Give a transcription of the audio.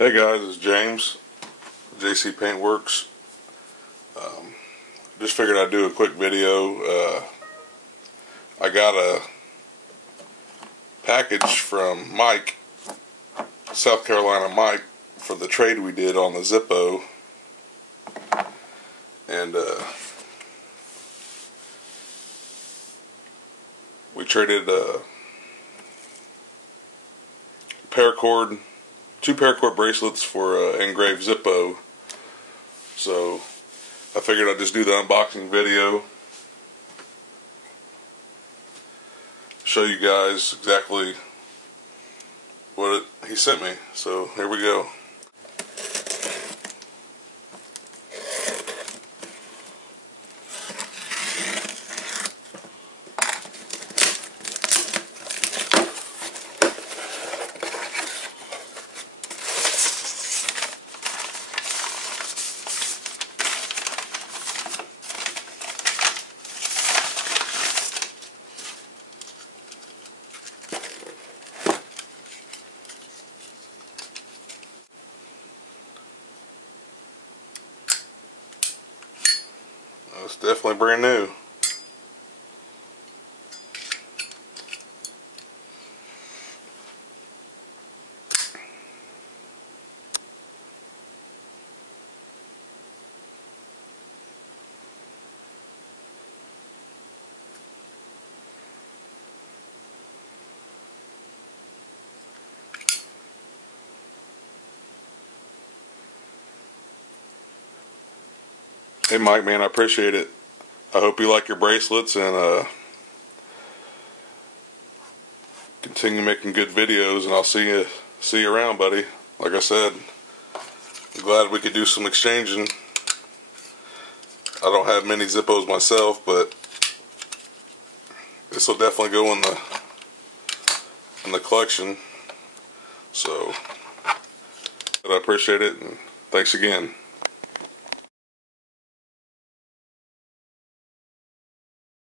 Hey guys, it's James, JC Paintworks. Just figured I'd do a quick video. I got a package from Mike, SouthCarolinaMike, for the trade we did on the Zippo, and we traded two paracord bracelets for engraved Zippo. So I figured I'd just do the unboxing video, show you guys exactly what he sent me. So here we go. It's definitely brand new. Hey Mike, man, I appreciate it. I hope you like your bracelets and continue making good videos, and I'll see you around, buddy. Like I said, I'm glad we could do some exchanging. I don't have many Zippos myself, but this will definitely go in the collection. So I appreciate it, and thanks again.